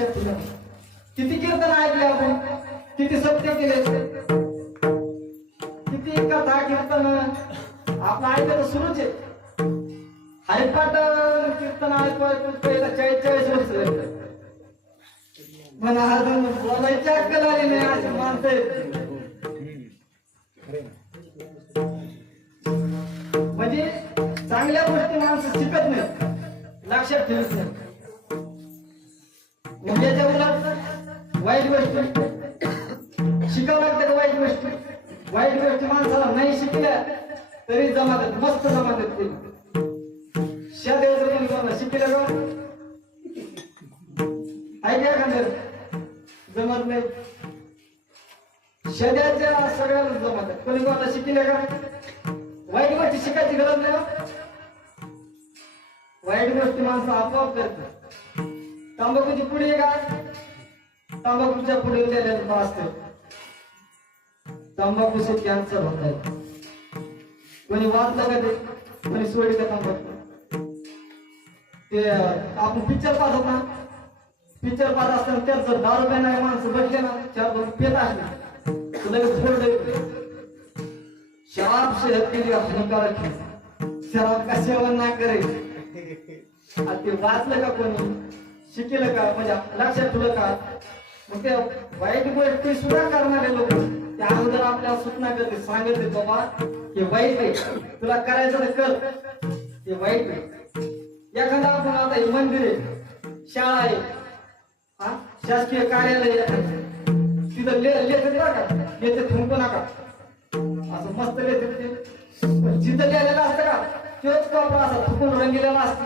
लक्षात ठेवा. किती कीर्तन ऐकले आपण, किती सत्य केले, किती कथा कीर्तन आपलं ऐकायचं सुरूच आहे. हरिपाठ कीर्तन ऐकवायचं पहिला 40 वर्ष झाले. पण अजून बोलायची अक्कल आली नाही अशी माणसं आहेत. म्हणजे चांगल्या गोष्टी माणसं शिकत नाही, लक्षात ठेवत नाही. उद्याच्या उलट वाईट गोष्टी शिकावं लागतात. वाईट गोष्टी माणसाला नाही शिकल्या तरी जमात, मस्त जमात येते. शेदेव पण शिकलं का ऐका एखाद्या जमत नाही. शेद्याच्या सगळ्याला जमत, कोणी कोणाला शिकले का. वाईट गोष्टी शिकायची गरज नाही. वाईट गोष्टी माणसं आपोआप करतात. तंबाखूची पुढे का, तंबाखूच्या पुढे दिलेलं असते. तंबाखूचे कॅन्सर होत आहे. कोणी वाचलं का ते, कोणी सोडी का तंबाखू. ते आपण पिक्चर पाहत ना, पिक्चर पाहत असताना त्यात जर 10 रुपये नाही माणसं बसले ना, 4 रुपये पेत असले तर लगेच फोड. शराब सेहत के लिए हानिकारक है, शराब का सेवन ना करे. ते वाचलं का, कोणी शिकलं का, म्हणजे लक्षात ठेवलं का. मग ते वाईट गोष्टी सुद्धा करणारे लोक त्या अगोदर आपल्याला सूचना करते, सांगते बाबा हे वाईट आहे, तुला करायचं तर कर, हे वाईट आहे. एखादा आपण आता हे मंदिर आहे, शाळा आहे, हा शासकीय कार्यालय आहे, तिथं लेखत नका, येथे थुंकू नका असं मस्त लिहिते ते. जिथं लिहिलेलं असतं का तोच कपडा असा थुकून रंगलेला असतो.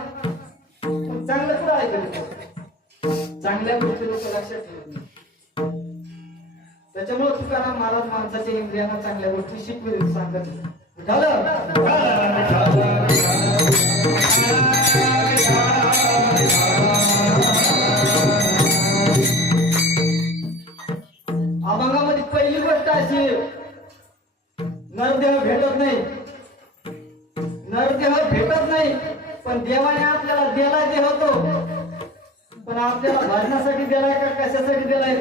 चांगलं कुठं ऐकलं, चांगल्या गोष्टी लोक लक्षात ठेवत नाही. त्याच्यामुळे तुकाराम महाराज माणसाच्या इंद्रियांना चांगल्या गोष्टी शिकवली सांगत अभंगामध्ये पहिली गोष्ट अशी, नरदेह भेटत नाही. नरदेह भेटत नाही, पण देवाने आपल्याला दिला देह तो, पण आपल्याला भरण्यासाठी दिलाय का कशासाठी दिलाय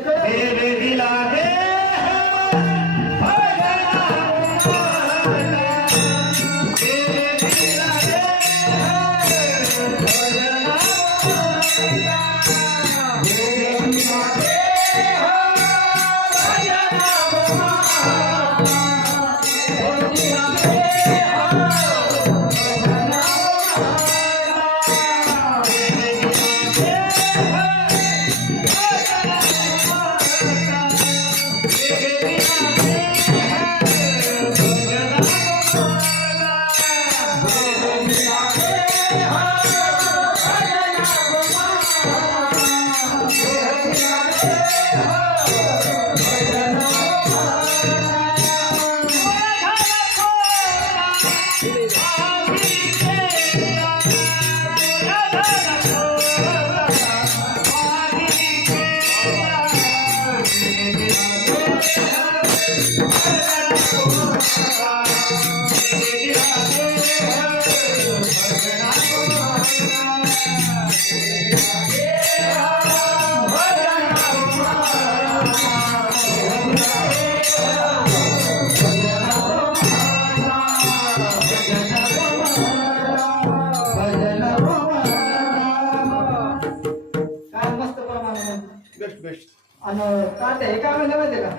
तात्या हे काय म्हणलं माहितीये का,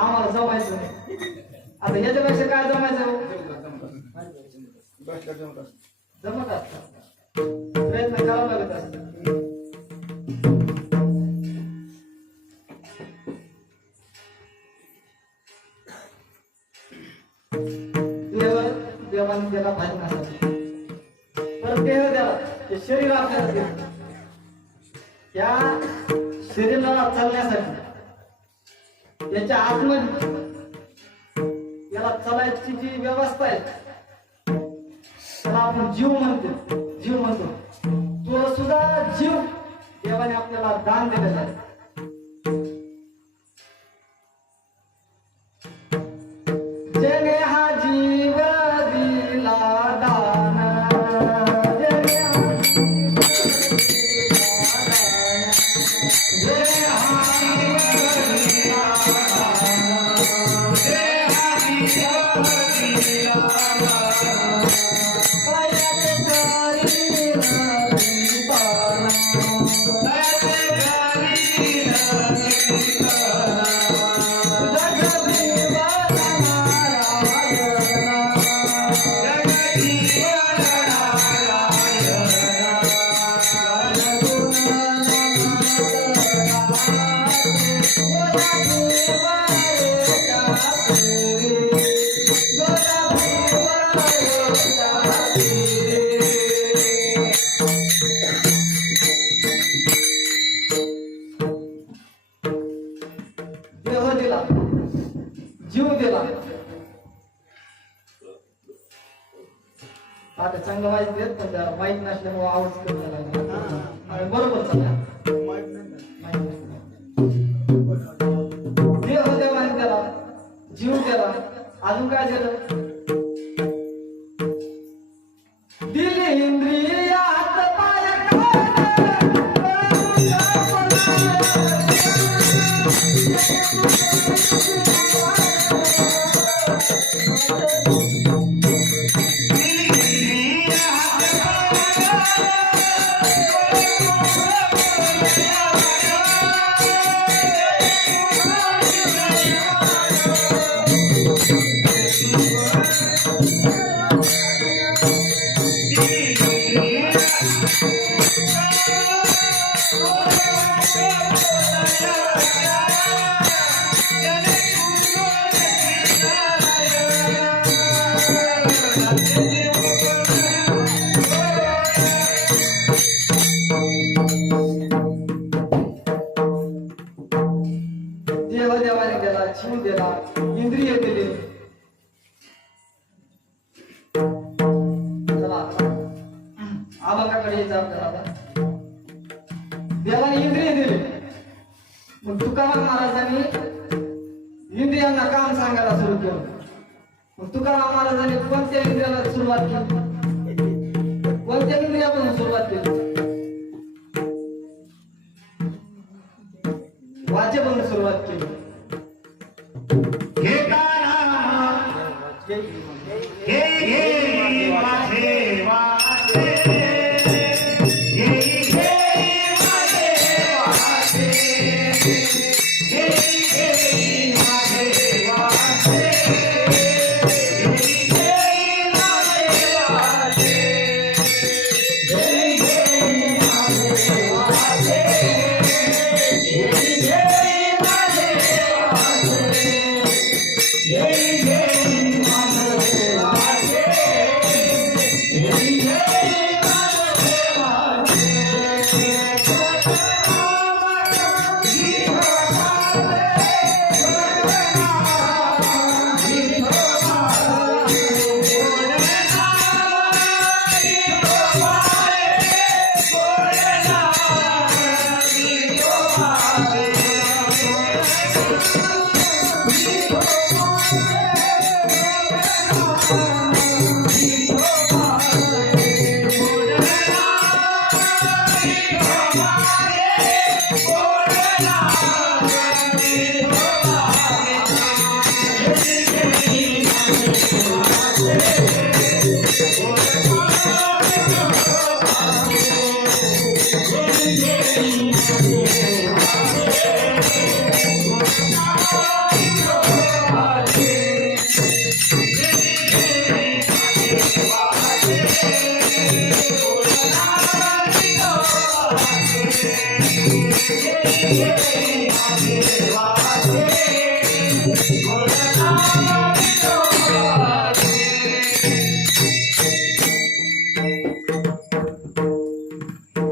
आम्हाला जमायचं नाही. आता याच्यापेक्षा काय जमायचं, जमत असत, प्रयत्न करावा लागत असत. देवाने त्याला भाजण्यासाठी परत देह द्याला, ते शरीर आपल्याला दिलं. त्या शरीराला चालण्यासाठी त्याच्या आतमध्ये याला चालायची जी व्यवस्था आहे त्याला आपण जीव म्हणतो. तो सुद्धा जीव देवाने आपल्याला दान दिलेला आहे. जने हा जीव दिला दान, जने हा जीव दिला दान. देह दिला, जीव दिला. आता चांगलं माहित देत पण त्याला माहित नसल्यामुळे आवाज करता लागला. बरोबर चालला. देह देवाने दिला, जीव दिला, अजून काय दिलं? दिली इंद्रियात पाय देवाने दिला, जीव दिला, इंद्रिय दिली. चला आबाकडे यायचं आपल्याला. देवाने इंद्रिय दिली. मग तुकाराम महाराजांनी इंद्रियांना काम सांगायला सुरू केलं. मग तुकाराम महाराजांनी कोणत्या इंद्रियाला सुरुवात केली? कोणत्या इंद्रियापासून सुरुवात केली? वाचेपासून सुरुवात केली.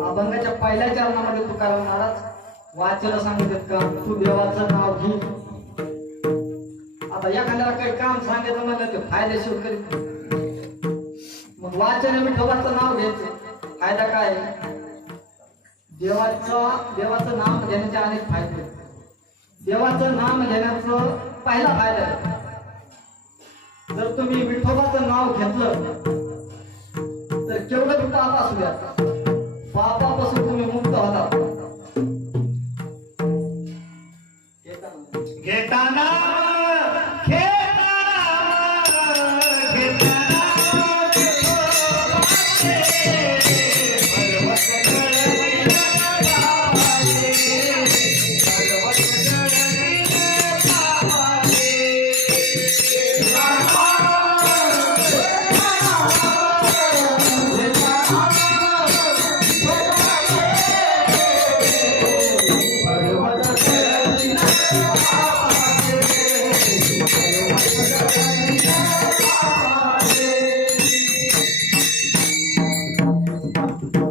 अभंगाच्या पहिल्या चरणामध्ये तुकाराम महाराज वाचायला सांगितलं का तू देवाचं नाव घे. आता एखाद्याला काही काम सांगायचं म्हणलं ते फायदेशीर करीत. मग वाचन विठोबाचं नाव घ्यायचं. फायदा काय? देवाचं नाम घेण्याचे अनेक फायदे. देवाचं नाम घेण्याचं पहिला फायदा, जर तुम्ही विठोबाचं नाव घेतलं तर केवढं पाप असू द्या, पापापासून तुम्ही मुक्त होता.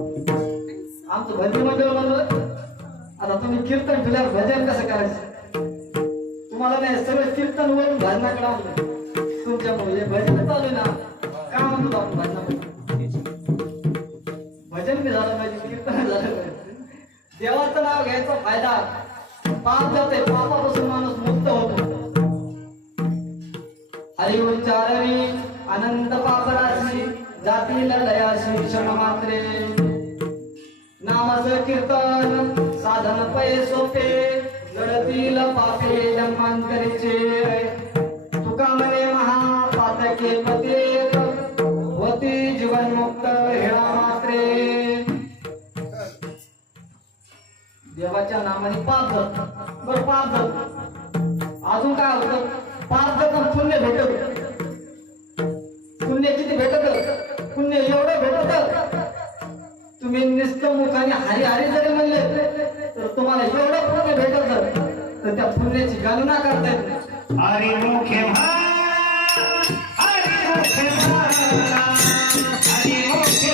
आमचं भजन मंडळ म्हणलं आता तुम्ही कीर्तन ठेवल्यावर भजन कसं करायचं तुम्हाला नाही सगळं कीर्तन वरून भजनाकडे आणलं तुमच्यामुळे हे भजन चालू आहे ना का म्हणतो आपण भजनामध्ये भजन बी झालं पाहिजे कीर्तन झालं पाहिजे देवाचं नाव घ्यायचा फायदा पाप जाते पापापासून माणूस मुक्त होतो हरि उच्चारणी अनंत पापराशी जातील लयाशी क्षण मात्रे नामाचं कीर्तन साधन पै सोपे लढतील पापे जन्मांतरीचे तुका म्हणे महापातके पतेक होती जीवन मुक्त हेळा मात्रे देवाच्या नामाने पाप जात बरं पाप जात अजून काय होतं पाप जात पुण्य भेटत पुण्य किती भेटत पुण्य एवढं भेटत तुम्ही नुसतं मुखाने हरी हरी जरी म्हणले तर तुम्हाला एवढं पुण्य भेटत तर त्या पुण्याची गणना करता येत नाही हरी मुखे हरी मुखे हरी मुखे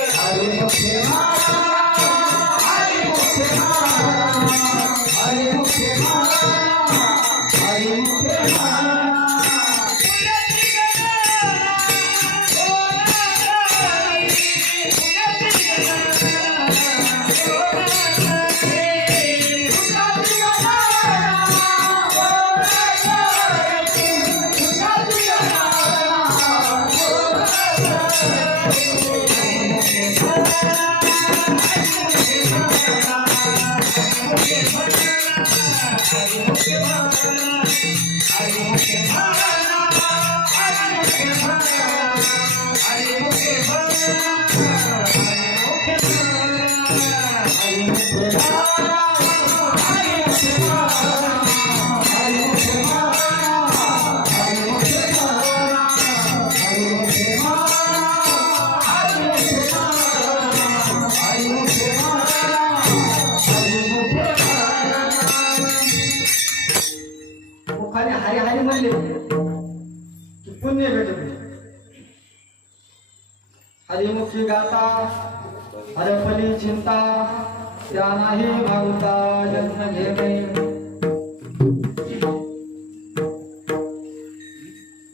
हरी मुखे हरी मुखे हरी मुखे हरी मुखे हरी मुखे मुखाने हरी हरी म्हणले की पुण्य भेटत हरिमुखी गाता हरफली चिंता त्या नाही मागता जन्म घेणे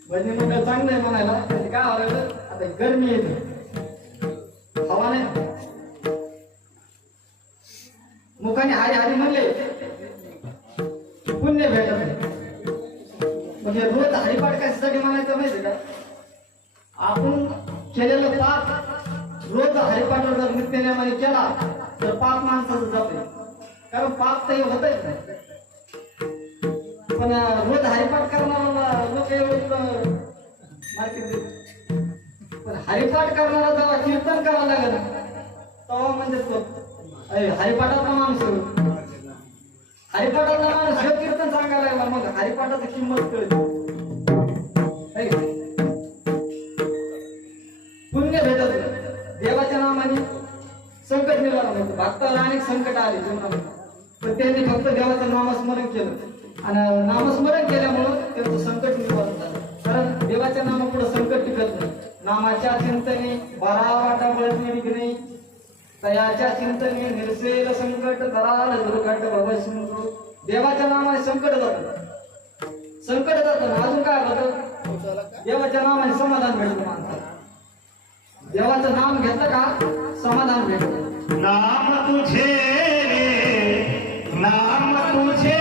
भजनी मंडळ चांगलं आहे म्हणायला म्हणजे काय व्हायला आता गरमी येते हवा नाही मुखाने हरी हरी म्हणले पुण्य भेटत नाही म्हणजे रोज हरिपाठ कशासाठी म्हणायचं माहिती का आपण केलेलं पाप रोज हरिपाठावर जर नित्यनेमाने केला तर पाप माणसाचं जाते कारण पाप तर हे होतच नाही पण रोज हरिपाठ करणारा लोक एवढं मार्केट पण हरिपाठ करणारा जेव्हा कीर्तन करावं लागेल तेव्हा म्हणजे हरिपाठाचा माणूस हरिपाठाचा माणूस हे कीर्तन सांगायला लागला मग हरिपाठाची किंमत कळते पुण्य भेटत देवाच्या नामाने संकट निर्माण होतं भक्ताला अनेक संकट आले जीवनामध्ये पण त्यांनी फक्त देवाचं नामस्मरण केलं आणि नामस्मरण केल्यामुळं त्यांचं संकट निर्माण झालं कारण देवाच्या नामापुढे संकट टिकत नाही नामाच्या चिंतने बारा वाटा बळती निघणे तयाच्या चिंतने निर्सेल संकट कराल दुर्घट भवसिंधू देवाच्या नामाने संकट जातं अजून काय होतं देवाच्या नामाने समाधान भेटतं माणसाला देवाचं नाम घेतलं का समाधान भेटतं नाम तुझे नाम तुझे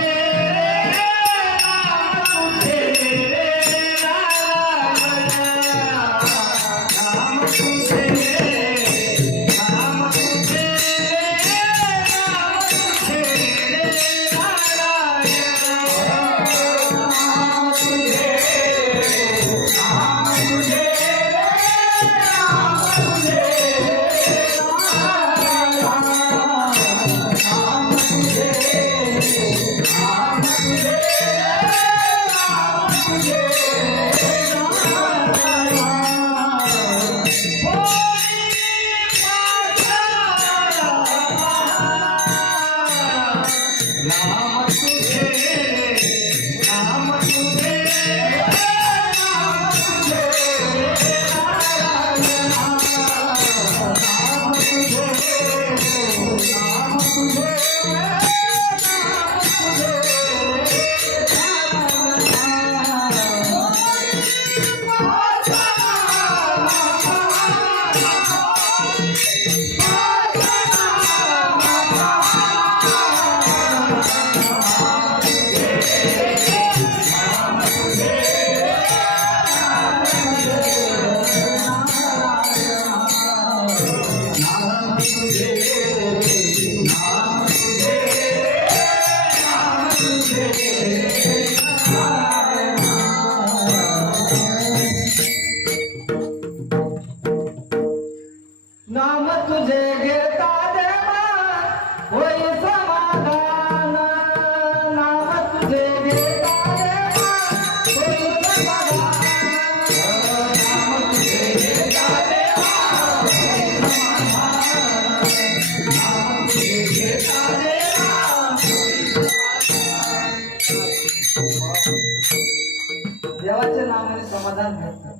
तुझे नाम तुझे नाम तुझे घेता देवा होई समाधान नाम तुझे घेता देवा होई समाधान नाम तुझे घेता देवा होई समाधान नाम तुझे घेता देवा देवाच्या नावाने समाधान भेटतं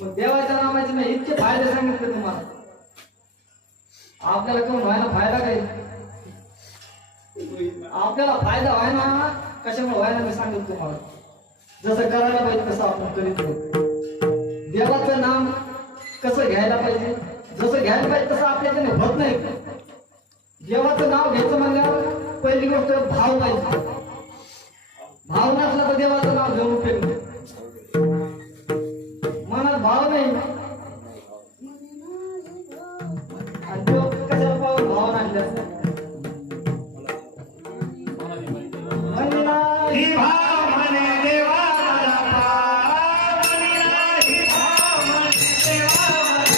मग देवाच्या नावाचे मी इतके फायदे सांगितले तुम्हाला आपल्याला कोण व्हायला फायदा काय आपल्याला फायदा व्हायना कशामुळे व्हायला मी सांगितलं तुम्हाला जसं करायला पाहिजे तसं आपण करीत राहू. देवाचं नाम कसं घ्यायला पाहिजे जसं घ्यायला पाहिजे तसं आपल्याच्याने होत नाही देवाचं नाव घ्यायचं म्हणल्यावर पहिली गोष्ट भाव पाहिजे भाव नसला तर देवाचं नाव घेऊन उपयोग नाही मनात भाव नाही आणि तो कशाला पाहून भाव नाही ही भाव म्हणे देवा मला पाव ही भाव म्हणे देवा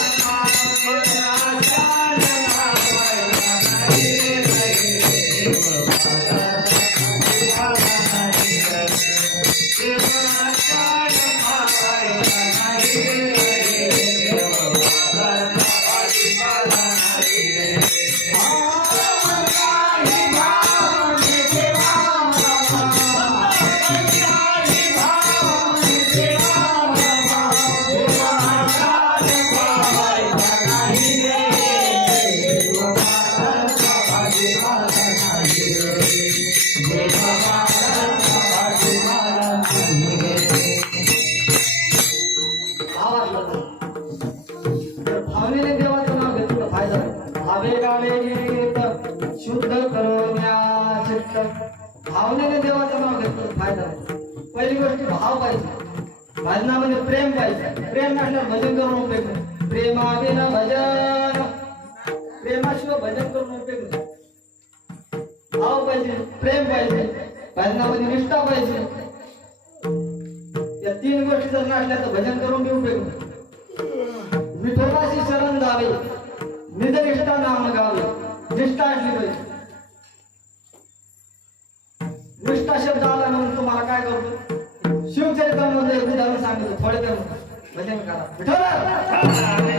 मला भावनेने देवाचं नाव घेतलं फायदा भावे गावे गीत शुद्ध करोन्या चित्त भावनेने देवाचं नाव घेतलं फायदा पहिली गोष्ट भाव पाहिजे भजनामध्ये प्रेम पाहिजे प्रेम नसल्यावर भजन करून उपयोग नाही प्रेमाविना भजन प्रेमाशिवाय भजन करून उपयोग नाही भाव पाहिजे प्रेम पाहिजे भजनामध्ये निष्ठा पाहिजे या तीन गोष्टी जर नसल्या तर भजन करून बी उपयोग नाही विठोबाशी शरण जावे निजनिष्ठा नाम गावे निष्ठा असली पाहिजे निष्ठा शब्द आला म्हणून तुम्हाला काय करतो शिवचरित्रामध्ये एक उदाहरण सांगितलं थोडे वेळ भजन करा विठोबा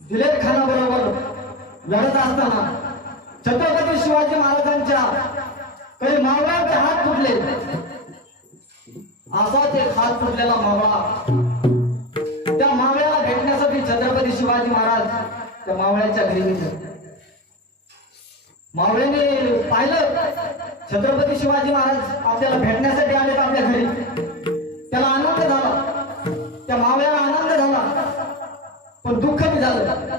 दिलेर खानाबरोबर लढत असताना छत्रपती शिवाजी महाराजांच्या काही मावळ्यांचे हात तुटले असाच एक हात तुटलेला मावळा त्या मावळ्याला भेटण्यासाठी छत्रपती शिवाजी महाराज त्या मावळ्याच्या घरी गेले मावळ्याने पाहिलं छत्रपती शिवाजी महाराज आपल्याला भेटण्यासाठी आले आपल्या घरी त्याला आनंद झाला त्या मावळ्याला आनंद झाला पण दुःख बी झालं